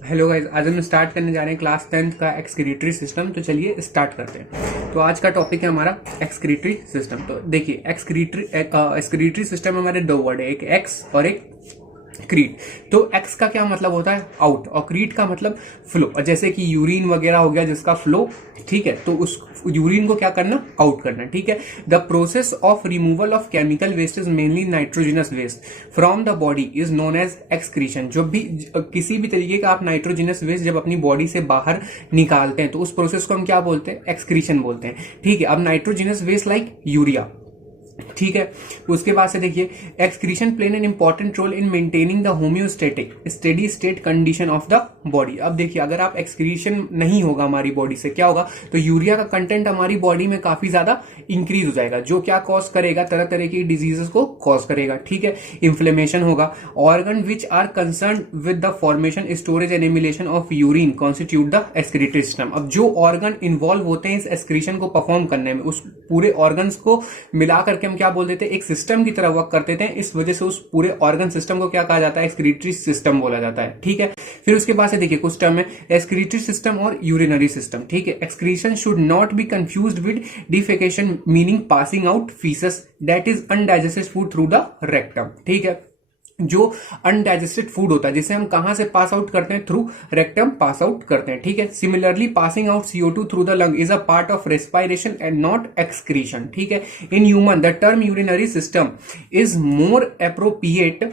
Hello guys, आज हम start करने जा रहे हैं क्लास 10th का एक्सक्रीटरी सिस्टम। तो चलिए स्टार्ट करते हैं। तो आज का टॉपिक है हमारा एक्सक्रीटरी सिस्टम। तो देखिए एक्सक्रीटरी सिस्टम में हमारे दो वर्ड है, एक एक्स और एक क्रीट। तो एक्स का क्या मतलब होता है? आउट, और क्रीट का मतलब फ्लो। जैसे कि यूरिन वगैरह हो गया जिसका फ्लो, ठीक है, तो उस यूरिन को क्या करना? आउट करना, ठीक है। The process of removal of chemical waste is mainly nitrogenous waste from the body is known as excretion. जब भी किसी भी तरीके का आप नाइट्रोजिनस वेस्ट जब अपनी बॉडी से बाहर निकालते हैं तो उस प्रोसेस को हम क्या बोलते हैं? एक्सक्रीशन बोलते हैं, ठीक है। अब नाइट्रोजिनस वेस्ट लाइक यूरिया, ठीक है। उसके बाद से देखिए, excretion play an important role in maintaining the homeostatic steady state condition of the body. अब देखिए, अगर आप एक्सक्रीशन नहीं होगा हमारी बॉडी से, क्या होगा? तो यूरिया का कंटेंट हमारी बॉडी में काफी ज्यादा इंक्रीज हो जाएगा, जो क्या कॉज करेगा? तरह तरह की डिजीजेस को कॉज करेगा, ठीक है। इन्फ्लेमेशन होगा। Organ which are concern with the formation, storage and elimination of urine constitute the excretory system. अब जो ऑर्गन इन्वॉल्व होते हैं इस एक्सक्रीशन को परफॉर्म करने में, उस पूरे ऑर्गन्स को मिला करके हम क्या बोल देते हैं? एक सिस्टम की तरह वर्क करते थे। इस वजह से उस पूरे ऑर्गन सिस्टम को क्या कहा जाता है? एक्सक्रीटरी सिस्टम बोला जाता है, ठीक है। फिर उसके बाद से देखिए कुछ टर्म है, एक्सक्रीटरी सिस्टम और यूरिनरी सिस्टम, ठीक है। Excretion should not be confused with defecation, meaning passing out faeces that is undigested food through the rectum, ठीक है। जो अनडाइजेस्टेड फूड होता है जिसे हम कहां से पास आउट करते हैं? थ्रू रेक्टम पास आउट करते हैं, ठीक है। Similarly passing out CO2 through the lung is a part of respiration and not excretion, ठीक है। In human the term urinary system is more appropriate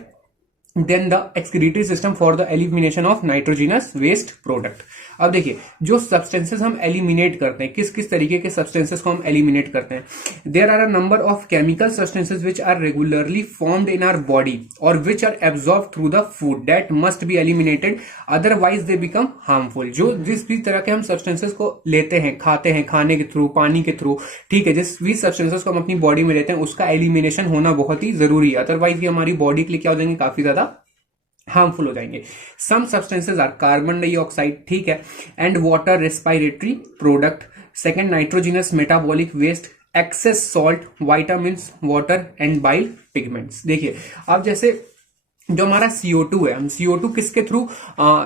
than the excretory system for the elimination of nitrogenous waste product. अब देखिए, जो substances हम eliminate करते हैं, किस किस तरीके के सब्सटेंसेस को हम एलिमिनेट करते हैं? There are a number of chemical substances which are regularly formed in our body और which are absorb through the food that must be eliminated, otherwise they become harmful. जो जिस भी तरह के हम सब्सटेंसेस को लेते हैं, खाते हैं, खाने के थ्रू, पानी के थ्रू, ठीक है, जिस भी सब्सटेंसेस को हम अपनी बॉडी में लेते हैं उसका एलिमिनेशन होना बहुत ही जरूरी है, अदरवाइज ये हमारी बॉडी के लिए क्या हो जाएंगे? काफी ज्यादा हार्मफुल हो जाएंगे। Some substances are carbon dioxide, ठीक है, and water respiratory product. Second, nitrogenous metabolic waste, excess salt, vitamins, water and bile pigments. देखिए, अब जैसे जो हमारा CO2 है, हम CO2 किसके थ्रू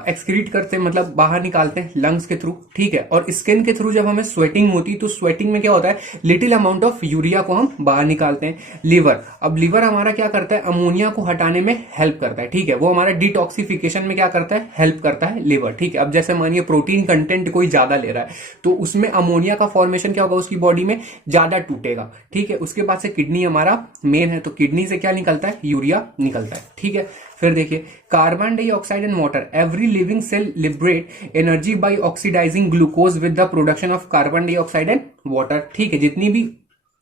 एक्सक्रीट करते हैं, मतलब बाहर निकालते हैं? लंग्स के थ्रू, ठीक है। और स्किन के थ्रू जब हमें स्वेटिंग होती है तो स्वेटिंग में क्या होता है? लिटिल अमाउंट ऑफ यूरिया को हम बाहर निकालते हैं। लिवर, अब लिवर हमारा क्या करता है? अमोनिया को हटाने में हेल्प करता है, ठीक है। वो हमारा डिटॉक्सिफिकेशन में क्या करता है? हेल्प करता है लिवर, ठीक है। अब जैसे मानिए प्रोटीन कंटेंट कोई ज्यादा ले रहा है तो उसमें अमोनिया का फॉर्मेशन क्या होगा? उसकी बॉडी में ज्यादा टूटेगा, ठीक है। उसके बाद से किडनी हमारा मेन है, तो किडनी से क्या निकलता है? यूरिया निकलता है, ठीक है। फिर देखिए, carbon dioxide and water, every living cell liberate energy by oxidising glucose with the production of carbon dioxide and water, ठीक है। जितनी भी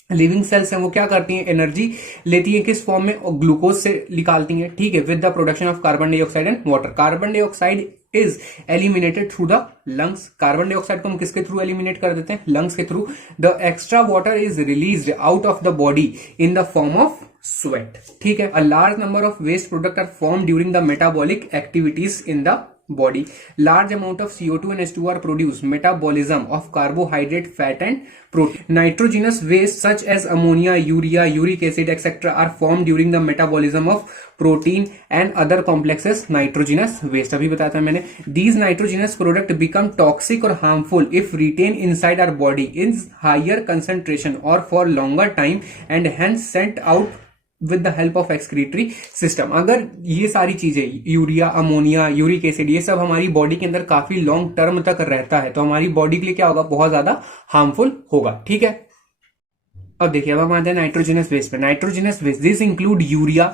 लिविंग सेल्स हैं वो क्या करती हैं? एनर्जी लेती हैं किस फॉर्म में? और ग्लूकोज से निकालती हैं, ठीक है, with the production of carbon dioxide and water. Carbon dioxide is eliminated through the lungs. Carbon dioxide को हम किसके थ्रू एलिमिनेट कर देते हैं? लंग्स के through. The extra water is released out of the body in the form of sweat, ठीक है। A large number of waste products are formed during the metabolic activities in the body. Large amount of CO2 and H2 are produced. Metabolism of carbohydrate, fat and protein. Nitrogenous waste such as ammonia, urea, uric acid, etc. are formed during the metabolism of protein and other complexes. Nitrogenous waste अभी बताया था मैंने। These nitrogenous products become toxic or harmful if retained inside our body in higher concentration or for longer time and hence sent out with the help of excretory system. अगर ये सारी चीजें, urea, ammonia, uric acid, ये सब हमारी body के अंदर काफी लॉन्ग टर्म तक रहता है तो हमारी बॉडी के लिए क्या होगा? बहुत ज्यादा हार्मफुल होगा, ठीक है। अब देखिए, अब हम आते हैं नाइट्रोजिनस वेस्ट पे। Nitrogenous waste this include urea,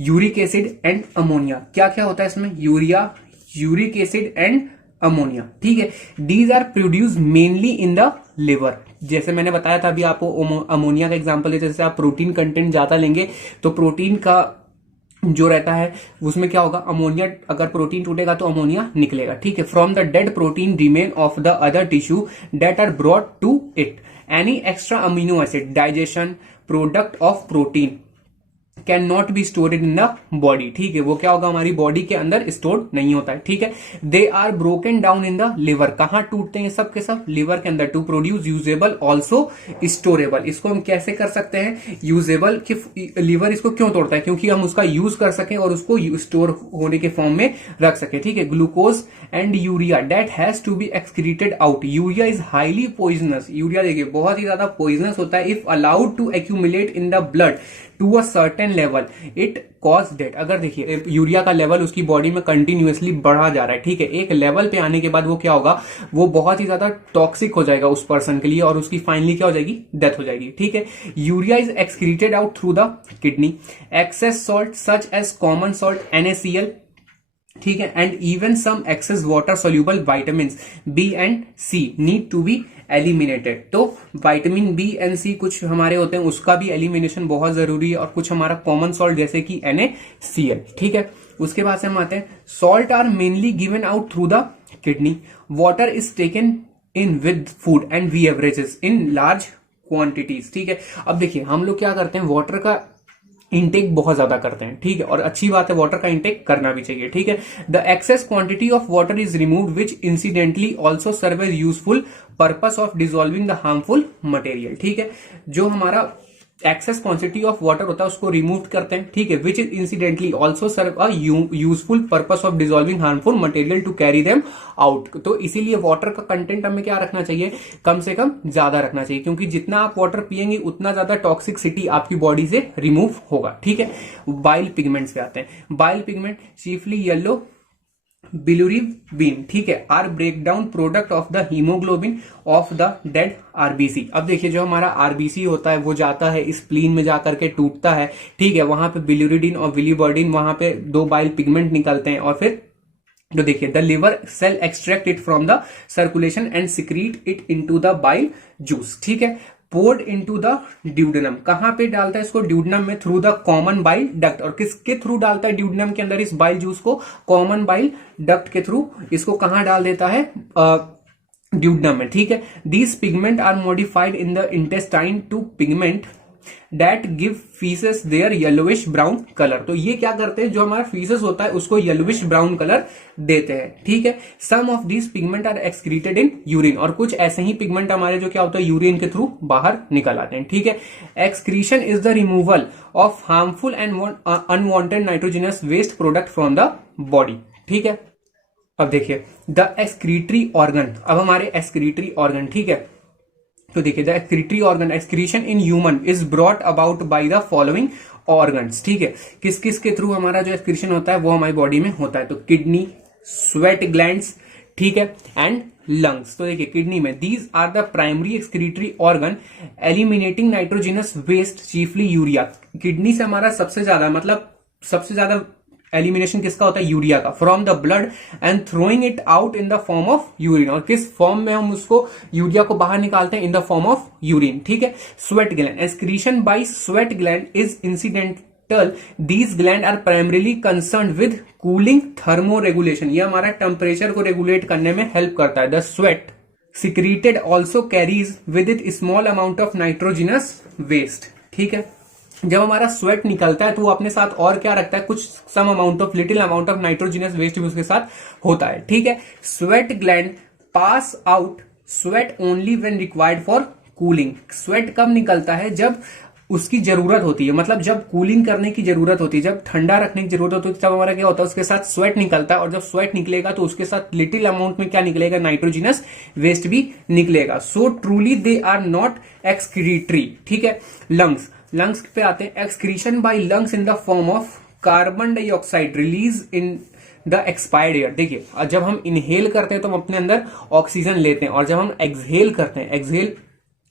uric acid and ammonia. क्या क्या होता है इसमें? Urea, uric acid and ammonia, ठीक है। These are produce mainly in the liver. जैसे मैंने बताया था अभी आपको अमोनिया का एग्जांपल है, जैसे आप प्रोटीन कंटेंट ज्यादा लेंगे तो प्रोटीन का जो रहता है उसमें क्या होगा? अमोनिया, अगर प्रोटीन टूटेगा तो अमोनिया निकलेगा, ठीक है। From the dead protein remain of the other tissue that are brought to it. Any extra amino acid digestion product of protein can not be stored in the body, ठीक है, वो क्या होगा, हमारी बॉडी के अंदर स्टोर नहीं होता है, ठीक है। They are broken down in the liver, कहां टूटते हैं सब के सब, लिवर के अंदर, to produce usable also storable. इसको हम कैसे कर सकते हैं यूजेबल, कि लिवर इसको क्यों तोड़ता है, क्योंकि हम उसका यूज कर सकें और उसको स्टोर होने के फॉर्म में रख सके, ठीक है। Glucose and urea that has to be excreted out, urea is highly poisonous, urea देखिए बहुत ही ज्यादा पॉइजनस होता है। If allowed to accumulate in the blood to a certain level it cause death, अगर देखिए यूरिया का लेवल उसकी बॉडी में कंटिन्यूअसली बढ़ा जा रहा है, ठीक है, एक लेवल पे आने के बाद वो क्या होगा, वो बहुत ही ज्यादा टॉक्सिक हो जाएगा उस पर्सन के लिए और उसकी फाइनली क्या हो जाएगी, डेथ हो जाएगी, ठीक है। Urea is excreted out through the kidney, excess salt such as common salt NaCl, ठीक है, and even some excess water soluble vitamin B and C need to be eliminated. तो विटामिन बी एंड सी कुछ हमारे होते हैं, उसका भी elimination बहुत जरूरी है, और कुछ हमारा कॉमन सॉल्ट जैसे कि NaCl, ठीक है। उसके बाद से हम आते हैं, salt are mainly given out through the kidney, water is taken in with food and beverages in large quantities, ठीक है। अब देखिए हम लोग क्या करते हैं, वाटर का इनटेक बहुत ज्यादा करते हैं, ठीक है, और अच्छी बात है वाटर का इनटेक करना भी चाहिए, ठीक है। The excess quantity of water is removed which incidentally also serve as useful purpose of dissolving the harmful material, ठीक है। जो हमारा एक्सेस क्वांटिटी ऑफ वाटर होता है उसको रिमूव करते हैं, ठीक है, which is incidentally also serve a useful purpose of dissolving harmful material to carry them out. तो इसीलिए वाटर का कंटेंट हमें क्या रखना चाहिए, कम से कम ज्यादा रखना चाहिए, क्योंकि जितना आप वाटर पिएंगे उतना ज्यादा टॉक्सिसिटी आपकी बॉडी से रिमूव होगा, ठीक है। बाइल पिगमेंट्स पे आते हैं, bile pigment chiefly yellow bilirubin, ठीक है, are break down product of the haemoglobin of the dead RBC. अब देखिए जो हमारा आरबीसी होता है वो जाता है स्प्लीन में जाकर के टूटता है, ठीक है, वहां पे बिलिरुबिन और बिलिबर्डिन, वहां पे दो बाइल पिगमेंट निकलते हैं, और फिर तो देखिए the liver cell extract it from the circulation and secrete it into the bile juice, ठीक है। पोर्ड इनटू द ड्यूडेनम, कहां पे डालता है इसको, ड्यूडेनम में, through the common bile duct, और किसके थ्रू डालता है ड्यूडेनम के अंदर इस बाइल जूस को, कॉमन बाइल डक्ट के थ्रू इसको कहां डाल देता है, ड्यूडेनम में, ठीक है। These pigment are modified in the intestine to pigment that give faeces their yellowish brown colour. तो ये क्या करते हैं, जो हमारा फीसेस होता है उसको येलोविश ब्राउन कलर देते हैं, ठीक है। Some of these pigment are excreted in urine, और कुछ ऐसे ही पिगमेंट हमारे जो क्या होता है यूरिन के थ्रू बाहर निकल आते हैं, ठीक है। Excretion is the removal of harmful and unwanted nitrogenous waste product from the body, ठीक है। अब देखिए द एक्सक्रीटरी ऑर्गन, अब हमारे एक्सक्रीटरी ऑर्गन, ठीक है, तो देखिए the excretory organ excretion in human is brought about by the following organs, ठीक है। किस किस के थ्रू हमारा जो एक्सक्रीशन होता है वो हमारी बॉडी में होता है, तो किडनी, स्वेट ग्लैंड्स, ठीक है, एंड लंग्स। तो देखिए किडनी में these are the primary excretory organ eliminating nitrogenous waste chiefly urea. Kidney से हमारा सबसे ज्यादा एलिमिनेशन किसका होता है, यूरिया का, from the blood and throwing it out in the form of urine, और किस फॉर्म में हम उसको यूरिया को बाहर निकालते हैं, in the form of urine, ठीक है। Sweat gland, excretion by sweat gland is incidental, these gland are primarily concern with cooling thermoregulation, ये हमारा टेम्परेचर को रेगुलेट करने में हेल्प करता है। The sweat secreted also carries with it small amount of nitrogenous waste, ठीक है। जब हमारा स्वेट निकलता है तो वो अपने साथ और क्या रखता है, कुछ some amount of little amount of nitrogenous waste भी उसके साथ होता है, ठीक है। Sweat gland pass out sweat only when required for cooling, sweat कब निकलता है, जब उसकी जरूरत होती है, मतलब जब कूलिंग करने की जरूरत होती है, जब ठंडा रखने की जरूरत होती है, तब हमारा क्या होता है, उसके साथ स्वेट निकलता है, और जब स्वेट निकलेगा तो उसके साथ लिटिल अमाउंट में क्या निकलेगा, नाइट्रोजिनस वेस्ट भी निकलेगा। So truly they are not excretory, ठीक है। लंग्स, लंग्स पे आते हैं, excretion by lungs in the form of carbon dioxide release in the expired air. देखिए जब हम इनहेल करते हैं तो हम अपने अंदर ऑक्सीजन लेते हैं, और जब हम एक्सहेल करते हैं, एक्सहेल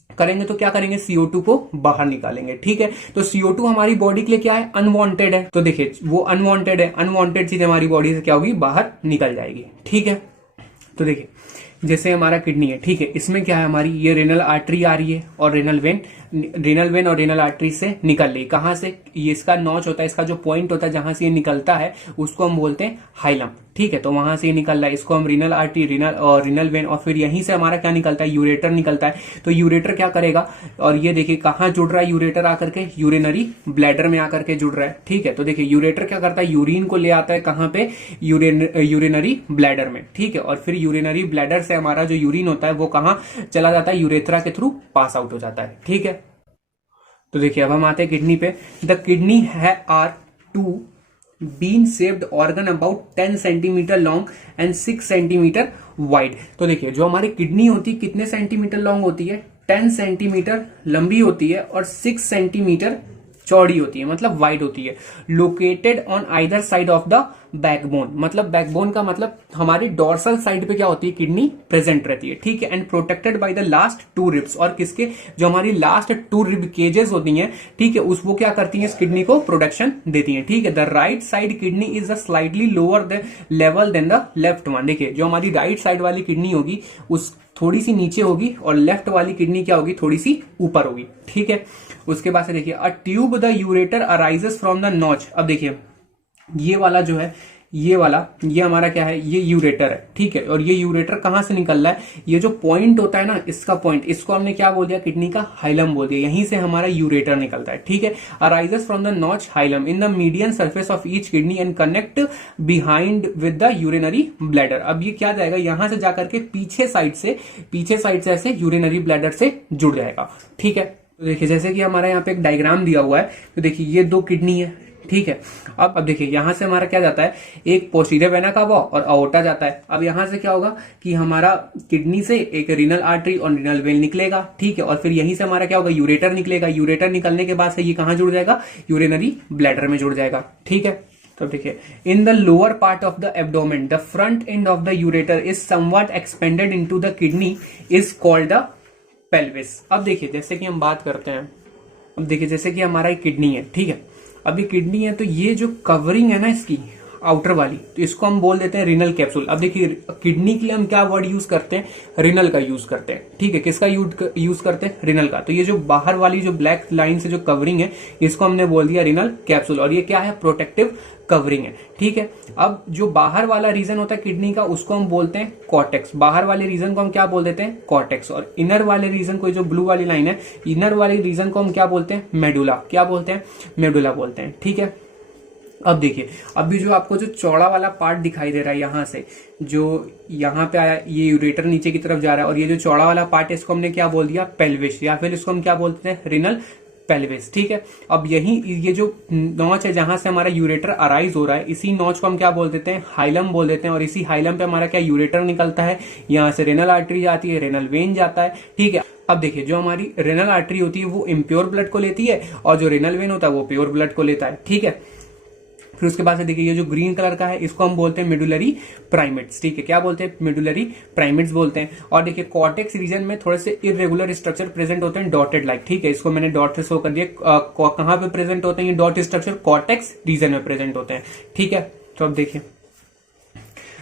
करेंगे तो क्या करेंगे, CO2 को बाहर निकालेंगे, ठीक है। तो CO2 हमारी बॉडी के लिए क्या है, अनवांटेड है, तो देखिए वो अनवांटेड है, अनवांटेड चीज हमारी बॉडी से क्या होगी, बाहर निकल जाएगी, ठीक है। तो देखिए जैसे हमारा किडनी है, ठीक है, इसमें क्या है, हमारी ये रेनल आर्टरी आ रही है और रेनल वेन और रेनल आर्टरी से निकल रही। कहाँ से, ये इसका नॉच होता है, इसका जो पॉइंट होता है जहां से ये निकलता है उसको हम बोलते हैं हाइलम, ठीक है। तो वहां से ये निकल रहा है, इसको हम रीनल आर्टरी, रीनल वेन, और फिर यहीं से हमारा क्या निकलता है, यूरेटर निकलता है। तो यूरेटर क्या करेगा, और ये देखिए कहाँ जुड़ रहा है यूरेटर आकर के, यूरिनरी ब्लैडर में आकर के जुड़ रहा है, ठीक है। तो देखिए यूरेटर क्या करता है, यूरिन को ले आता है कहाँ पे, यूरिनरी ब्लैडर में, ठीक है। और फिर यूरिनरी ब्लैडर से हमारा जो यूरिन होता है वो कहाँ चला जाता है, यूरेथ्रा के थ्रू पास आउट हो जाता है, ठीक है। तो देखिए अब हम आते हैं किडनी पे। The kidney are two bean shaped organ about 10 centimetre long and 6 centimetre wide. तो देखिए जो हमारी किडनी होती है कितने सेंटीमीटर लॉन्ग होती है, 10 सेंटीमीटर लंबी होती है और 6 सेंटीमीटर चौड़ी होती है, मतलब वाइड होती है। Located on either side of the backbone, मतलब बैकबोन का मतलब हमारी डोर्सल साइड पे क्या होती है, किडनी प्रेजेंट रहती है, ठीक है। And protected by the last 2 ribs, और किसके, जो हमारी लास्ट 2 रिब केजेस होती हैं, ठीक है, उस वो क्या करती हैं, इस किडनी को प्रोटेक्शन देती हैं, ठीक है। The right side kidney is a slightly lower level than the left one. देखिए जो हमारी राइट साइड वाली किडनी होगी उस थोड़ी सी नीचे होगी और लेफ्ट वाली किडनी क्या होगी, थोड़ी सी ऊपर होगी, ठीक है। उसके बाद से देखिए a tube the ureter arises from the notch. अब देखिए ये वाला जो है, ये वाला, ये हमारा क्या है, ये यूरेटर है, ठीक है। और ये यूरेटर कहां से निकल रहा है, ये जो पॉइंट होता है ना, इसका पॉइंट, इसको हमने क्या बोल दिया, किडनी का हाइलम बोल दिया, यहीं से हमारा यूरेटर निकलता है, ठीक है। Arises from the notch hilum in the median surface of each kidney and connect behind with the urinary bladder. अब ये क्या जाएगा, यहां से जाकर के पीछे साइड से ऐसे यूरिनरी ब्लैडर से जुड़ जाएगा, ठीक है। तो देखिए जैसे कि हमारा यहाँ पे एक डायग्राम दिया हुआ है, तो देखिए ये 2 किडनी है, ठीक है। अब देखिए यहां से हमारा क्या जाता है, एक पोस्टीरियर वेना कावा और अओर्टा जाता है। अब यहां से क्या होगा कि हमारा किडनी से एक रीनल आर्टरी और रीनल वेन निकलेगा, ठीक है। और फिर यहीं से हमारा क्या होगा, यूरेटर निकलेगा। यूरेटर निकलने के बाद से ये कहां जुड़ जाएगा, यूरिनरी ब्लैडर में जुड़ जाएगा, ठीक है। तो देखिए in the lower part of the abdomen the front end of the ureter is somewhat expanded into the kidney is called the pelvis. अब देखिए जैसे कि हम बात करते हैं, अब देखिए जैसे कि हमारा एक किडनी है, ठीक है। अभी किडनी है तो ये जो कवरिंग है ना इसकी आउटर वाली, तो इसको हम बोल देते हैं रिनल कैप्सूल। अब देखिए किडनी के लिए हम क्या वर्ड यूज करते हैं, रिनल का यूज करते हैं, ठीक है। किसका यूज करते हैं, रिनल का। तो ये जो बाहर वाली जो ब्लैक लाइन से जो कवरिंग है इसको हमने बोल दिया रिनल कैप्सूल, और ये क्या है, प्रोटेक्टिव कवरिंग है, ठीक है। अब जो बाहर वाला रीजन होता है किडनी का उसको हम बोलते हैं कॉर्टेक्स। बाहर वाले रीजन को हम क्या बोल देते हैं, कॉर्टेक्स। और इनर वाले रीजन को, जो ब्लू वाली लाइन है, इनर वाले रीजन को हम क्या बोलते हैं, मेडुला। क्या बोलते हैं, मेडुला बोलते हैं, ठीक है। अब देखिए अभी जो आपको जो चौड़ा वाला पार्ट दिखाई दे रहा है, यहां से जो यहाँ पे आया, ये यूरेटर नीचे की तरफ जा रहा है, और ये जो चौड़ा वाला पार्ट है इसको हमने क्या बोल दिया, पेल्विस, या फिर इसको हम क्या बोलते हैं, रिनल पेल्विस, ठीक है। अब यही ये जो नॉच है जहां से हमारा यूरेटर अराइज हो रहा है, इसी नॉच को हम क्या बोल देते हैं, हाइलम बोल देते हैं। और इसी हाइलम पे हमारा क्या, यूरेटर निकलता है, यहां से रेनल आर्टरी जाती है, रेनल वेन जाता है, ठीक है। अब देखिए जो हमारी रेनल आर्टरी होती है वो इम्प्योर ब्लड को लेती है, और जो रेनल वेन होता है वो प्योर ब्लड को लेता है, ठीक है। फिर उसके बाद से देखिए ये जो ग्रीन कलर का है इसको हम बोलते हैं मेडुलरी प्राइमेट्स, ठीक है। क्या बोलते हैं, मेडुलरी प्राइमेट्स बोलते हैं। और देखिए कॉर्टेक्स रीजन में थोड़े से इरेगुलर स्ट्रक्चर प्रेजेंट होते हैं, डॉटेड लाइक, ठीक है। इसको मैंने डॉट से शो कर दिया। कहां पे प्रेजेंट होते हैं ये डॉट स्ट्रक्चर, कॉर्टेक्स रीजन में प्रेजेंट होते हैं, ठीक है। तो अब देखिए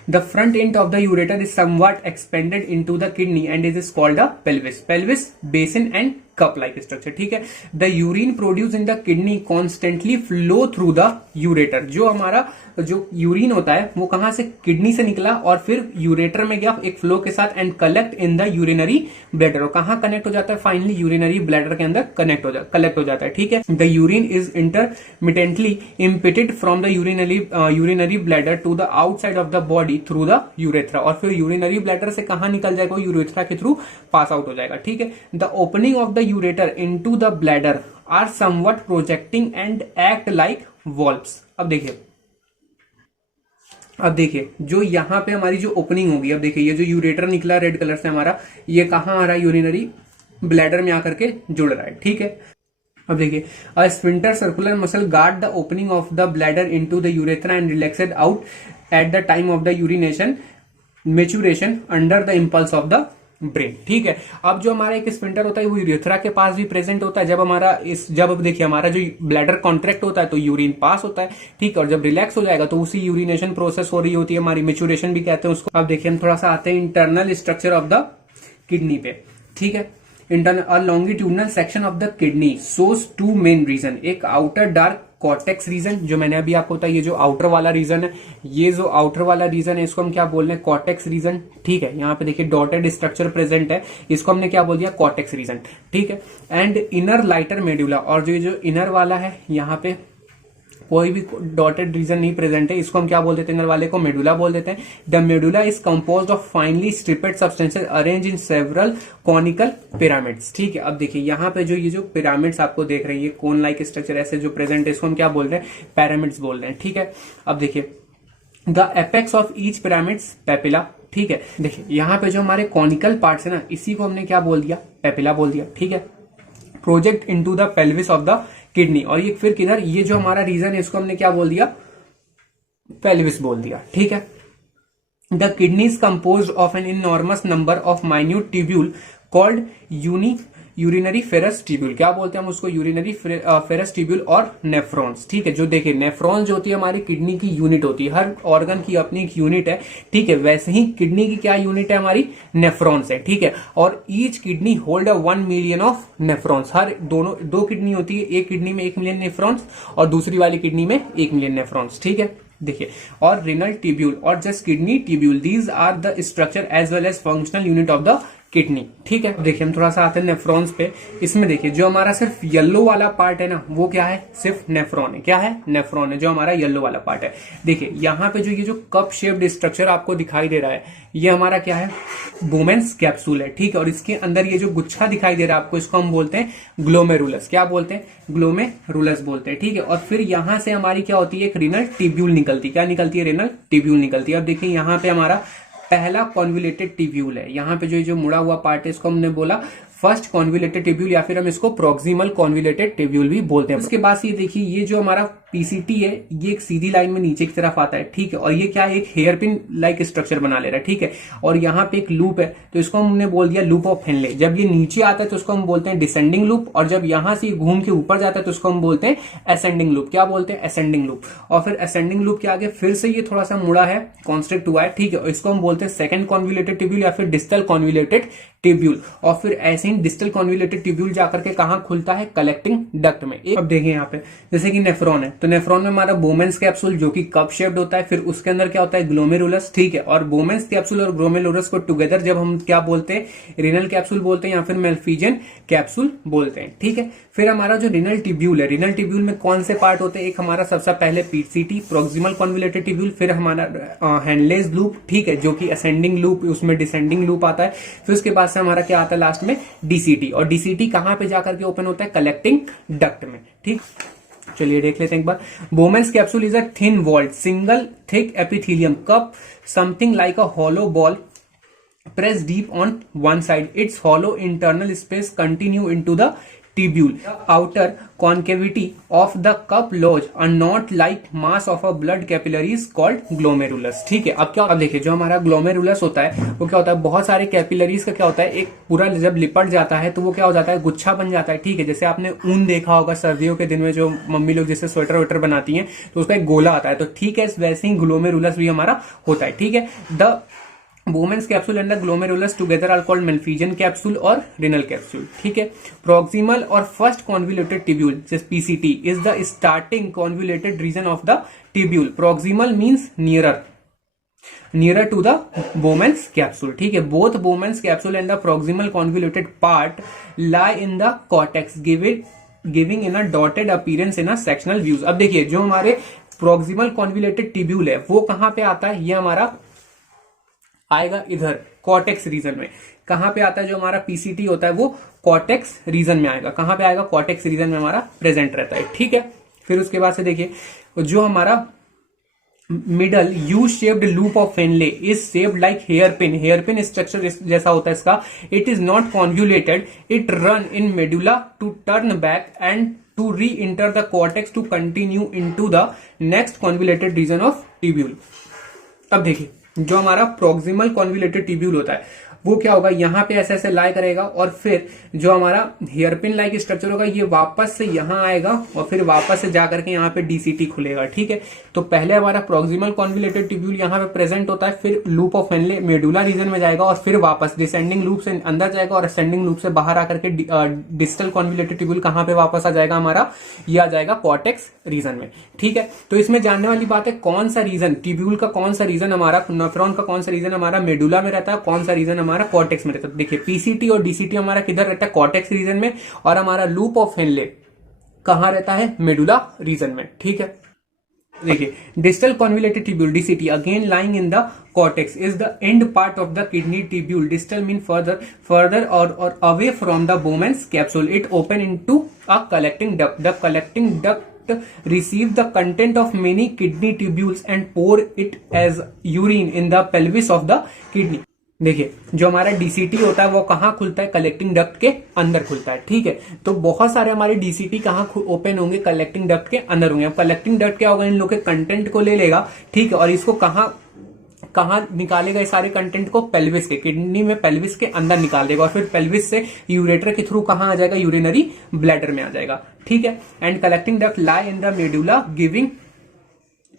the front end of the ureter is somewhat expanded into the kidney and it is called the pelvis basin and cup like structure, ठीक है। the urine produced in the kidney constantly flow through the ureter। जो हमारा जो urine होता है वो कहां से, किडनी से निकला और फिर यूरेटर में गया एक फ्लो के साथ, and collect in the urinary bladder. और कहां कनेक्ट हो जाता है, फाइनली यूरिनरी ब्लैडर के अंदर कलेक्ट हो जाता है, ठीक है। The urine is intermittently impeded from the urinary bladder to the outside of the body through the urethra. और फिर यूरिनरी ब्लैडर से कहां निकल जाएगा, यूरेथ्रा के थ्रू पास आउट हो जाएगा, ठीक है। The opening of the ureter into the bladder are somewhat projecting and act like valves. अब देखिए जो यहाँ पे हमारी जो ओपनिंग होगी, अब देखिए ये जो यूरेटर निकला रेड कलर से हमारा, ये कहाँ आ रहा है, यूरिनरी ब्लैडर में आकर के जुड़ रहा है, ठीक है। अब देखिए a sphincter circular muscle guard the opening of the bladder into the urethra and relaxed out at the time of the urination micturition under the impulse of the brain. ठीक है, अब जो हमारा एक स्फिंक्टर होता है वो यूरेथ्रा के पास भी प्रेजेंट होता है। जब अब देखिए हमारा जो ब्लैडर कॉन्ट्रैक्ट होता है तो यूरिन पास होता है। ठीक है, और जब रिलैक्स हो जाएगा तो उसी यूरिनेशन प्रोसेस हो रही होती है, हमारी मेचुरेशन भी कहते हैं उसको। अब देखिए हम थोड़ा सा आते हैं internal structure of the kidney पे। ठीक है, internal longitudinal section of the kidney shows two main region, एक आउटर डार्क कॉर्टेक्स रीजन, जो मैंने अभी आपको बताया, ये जो आउटर वाला रीजन है, ये जो आउटर वाला रीजन है इसको हम क्या बोल रहे हैं, कॉर्टेक्स रीजन। ठीक है, यहाँ पे देखिए डॉटेड स्ट्रक्चर प्रेजेंट है, इसको हमने क्या बोल दिया, कॉर्टेक्स रीजन। ठीक है, एंड इनर लाइटर मेडुला, और जो इनर वाला है यहाँ पे कोई भी डॉटेड रीजन नहीं प्रेजेंट है, इसको हम क्या बोल देते हैं, इनर वाले को मेडुला बोल देते हैं। The medulla is composed of finally striped substances arrange in several conical pyramids. ठीक है, अब देखिए यहाँ पे जो ये जो पिरामिड्स आपको देख रहे हैं, ये कोन लाइक स्ट्रक्चर ऐसे जो प्रेजेंट है, इसको हम क्या बोल रहे हैं, पिरामिड्स बोल रहे हैं। ठीक है, अब देखिए the apex of each pyramids papilla. ठीक है, देखिए यहाँ पे जो हमारे कॉनिकल पार्ट्स है ना, इसी को हमने क्या बोल दिया, पेपिला बोल दिया। ठीक है, project into the pelvis of the kidney, और ये फिर किधर, ये जो हमारा रीजन है इसको हमने क्या बोल दिया, पेल्विस बोल दिया। ठीक है, the kidney is composed of an enormous number of minute tubule called urinary ferrous tubule, क्या बोलते हैं हम उसको, यूरिनरी फेरस ट्यूब्यूल और नेफ्रॉन्स। ठीक है, जो देखिए नेफ्रॉन जो होती है हमारी किडनी की यूनिट होती है, हर ऑर्गन की अपनी एक यूनिट है। ठीक है, वैसे ही किडनी की क्या यूनिट है, हमारी नेफ्रॉन्स है। ठीक है, और each kidney hold 1 million of nephrons, हर दो किडनी होती है, एक किडनी में 1 मिलियन नेफ्रॉन्स और दूसरी वाली किडनी में 1 मिलियन नेफ्रॉन्स। ठीक है, देखिए, और रिनल ट्यूब्यूल और just kidney tubule, these are the structure as well as functional unit of the kidney. ठीक है, देखिए हम थोड़ा सा आते हैं नेफ्रॉन्स पे। इसमें देखिए जो हमारा सिर्फ येलो वाला पार्ट है ना, वो क्या है, सिर्फ नेफ्रॉन है। क्या है, नेफ्रॉन है, जो हमारा येलो वाला पार्ट है। देखिए यहाँ पे जो ये जो कप शेप्ड स्ट्रक्चर आपको दिखाई दे रहा है, ये हमारा क्या है, बोमेन्स कैप्सूल है। ठीक है, और इसके अंदर ये जो गुच्छा दिखाई दे रहा है आपको, इसको हम बोलते हैं ग्लोमेरुलस। क्या बोलते हैं, ग्लोमेरुलस बोलते हैं। ठीक है, और फिर यहां से हमारी क्या होती है, एक रिनल ट्यूब्यूल निकलती है। क्या निकलती है, रिनल ट्यूब्यूल निकलती है। अब देखिए यहाँ पे हमारा पहला कॉन्वुलेटेड ट्यूब्यूल है, यहाँ पे जो मुड़ा हुआ पार्ट है इसको हमने बोला फर्स्ट कॉन्वुलेटेड ट्यूब्यूल, या फिर हम इसको प्रोक्सिमल कॉन्वुलेटेड ट्यूब्यूल भी बोलते हैं। उसके बाद ये देखिए ये जो हमारा पीसीटी है, ये एक सीधी लाइन में नीचे की तरफ आता है। ठीक है, और ये क्या है, एक हेयर पिन लाइक स्ट्रक्चर बना ले रहा है। ठीक है, और यहाँ पे एक लूप है, तो इसको हमने बोल दिया लूप ऑफ हेनले। जब ये नीचे आता है तो उसको हम बोलते हैं डिसेंडिंग लूप, और जब यहां से घूम के ऊपर जाता है तो उसको हम बोलते हैं असेंडिंग लूप। क्या बोलते हैं, असेंडिंग लूप। और फिर असेंडिंग लूप के आगे फिर से ये थोड़ा सा मुड़ा है, कॉन्स्ट्रिक्ट हुआ है। ठीक है, इसको हम बोलते हैं सेकंड कॉन्वुलेटेड ट्यूब्यूल या फिर डिस्टल कॉन्वुलेटेड ट्यूब्यूल। और फिर ऐसे ही डिस्टल कॉन्वुलेटेड ट्यूब्यूल जाकर के कहां खुलता है, कलेक्टिंग डक्ट में। अब देखिए यहाँ पे जैसे कि नेफ्रॉन है, तो नेफ्रॉन में हमारा बोमेन्स कैप्सूल जो कि कप शेप्ड होता है, फिर उसके अंदर क्या होता है, ग्लोमेरुलस। ठीक है, और बोमेन्स कैप्सूल और ग्लोमेरुलस को टुगेदर जब हम क्या बोलते हैं, रिनल कैप्सूल बोलते हैं या फिर मेल्फिजियन कैप्सूल बोलते हैं। ठीक है, फिर हमारा जो रिनल ट्यूब्यूल है, रिनल ट्यूब्यूल में कौन से पार्ट होते हैं, एक हमारा सबसे पहले पीसीटी प्रोक्सिमल कॉन्वुलेटेड ट्यूब्यूल, फिर हमारा हेनलेस लूप। ठीक है, जो कि असेंडिंग लूप, उसमें डिसेंडिंग लूप आता है। फिर उसके बाद से हमारा क्या आता है लास्ट में, डीसीटी। और डीसीटी कहां पे जाकर के ओपन होता है, कलेक्टिंग डक्ट में। ठीक, चलिए देख लेते हैं एक बार। Bowman's capsule is a thin walled single thick epithelium cup something like a hollow ball pressed deep on one side. Its hollow internal space continue into the tubule. Outer concavity of the cup lodge a knot-like mass of a blood capillary is called glomerulus. ठीक है, अब देखिए जो हमारा glomerulus होता है वो क्या होता है, बहुत सारे कैपिलरीज का क्या होता है, एक पूरा जब लिपट जाता है तो वो क्या हो जाता है, गुच्छा बन जाता है। ठीक है, जैसे आपने ऊन देखा होगा सर्दियों के दिन में, जो मम्मी लोग जैसे स्वेटर वेटर बनाती हैं तो उसका एक गोला आता है, तो ठीक है वैसे ही ग्लोमेरुलस भी हमारा होता है। ठीक है, the Bowman's capsule and the glomerulus together are called malpighian capsule और रिनल कैप्सूल। ठीक है, प्रोक्सिमल और फर्स्ट कॉन्वुलेटेड ट्यूब्यूल जैसे PCT is the starting convoluted region of the tubule. Proximal means nearer to the Bowman's capsule. ठीक है, both Bowman's capsule and the proximal convoluted part lie in the cortex giving in a dotted appearance in a sectional views. अब देखिए जो हमारे proximal convoluted tubule है वो कहां पे आता है, ये हमारा आएगा इधर कॉर्टेक्स रीजन में। कहां पे आता है, जो हमारा पीसीटी होता है वो कॉर्टेक्स रीजन में आएगा। कहां पे आएगा, कॉर्टेक्स रीजन में हमारा प्रेजेंट रहता है। ठीक है, फिर उसके बाद से देखिए जो हमारा middle U shaped loop of Henle is shaped like hair pin structure जैसा होता है इसका। It is not convoluted, it run in medulla to turn back and to reenter the cortex to continue into the next convoluted region of tubule. अब देखिए जो हमारा proximal convoluted tubule होता है वो क्या होगा, यहाँ पे ऐसे ऐसे लाई करेगा और फिर जो हमारा हेयरपिन लाइक स्ट्रक्चर होगा ये वापस से यहाँ आएगा और फिर वापस से जाकर के यहाँ पे डीसीटी खुलेगा। ठीक है, तो पहले हमारा प्रॉक्सिमल कॉन्वोल्यूटेड ट्यूब्यूल यहाँ पे प्रेजेंट होता है, फिर loop of Henle medulla reason में जाएगा और फिर वापस डिसेंडिंग लूप से अंदर जाएगा और असेंडिंग लूप से बाहर आकर के डिस्टल कॉन्वोल्यूटेड ट्यूब्यूल कहाँ पे वापस आ जाएगा हमारा, ये आ जाएगा कॉर्टेक्स रीजन में। ठीक है, तो इसमें जानने वाली बात है कौन सा रीजन ट्यूब्यूल का, कौन सा रीजन हमारा नेफ्रॉन का, कौन सा रीजन हमारा मेडुला में रहता है, कौन सा रीजन हमारा कॉर्टेक्स में रहता है। देखिए पीसीटी और डीसीटी हमारा किधर रहता है, कॉर्टेक्स रीजन में, और हमारा लूप ऑफ हेनले कहां रहता है, मेडुला रीजन में। ठीक है, देखिए distal convoluted tubule DCT again lying in the cortex is the end part of the kidney tubule. Distal mean further or away from the Bowman's capsule. It open into a collecting duct. The collecting duct receive the content of many kidney tubules and pour it as urine in the pelvis of the kidney. देखिए जो हमारा DCT होता है वो कहाँ खुलता है, collecting duct के अंदर खुलता है। ठीक है, तो बहुत सारे हमारे डीसीटी कहाँ ओपन होंगे, कलेक्टिंग डक्ट के अंदर होंगे। अब कलेक्टिंग डक्ट क्या होगा, इन लोग के कंटेंट को ले लेगा। ठीक है, और इसको कहाँ निकालेगा, इस सारे कंटेंट को पेल्विस के, किडनी में पेल्विस के अंदर निकाल देगा और फिर पेल्विस से यूरेटर के थ्रू कहाँ आ जाएगा, यूरिनरी ब्लैडर में आ जाएगा। ठीक है, and collecting duct lie in the medulla giving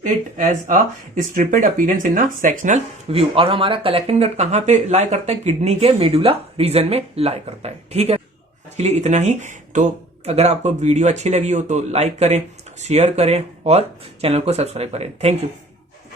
it as a striped appearance in a sectional view. और हमारा कलेक्टिंग डक्ट कहाँ पे लाई करता है, किडनी के मेडुला रीजन में लाई करता है। ठीक है, आज के लिए इतना ही। तो अगर आपको वीडियो अच्छी लगी हो तो लाइक करें, शेयर करें और चैनल को सब्सक्राइब करें। Thank you.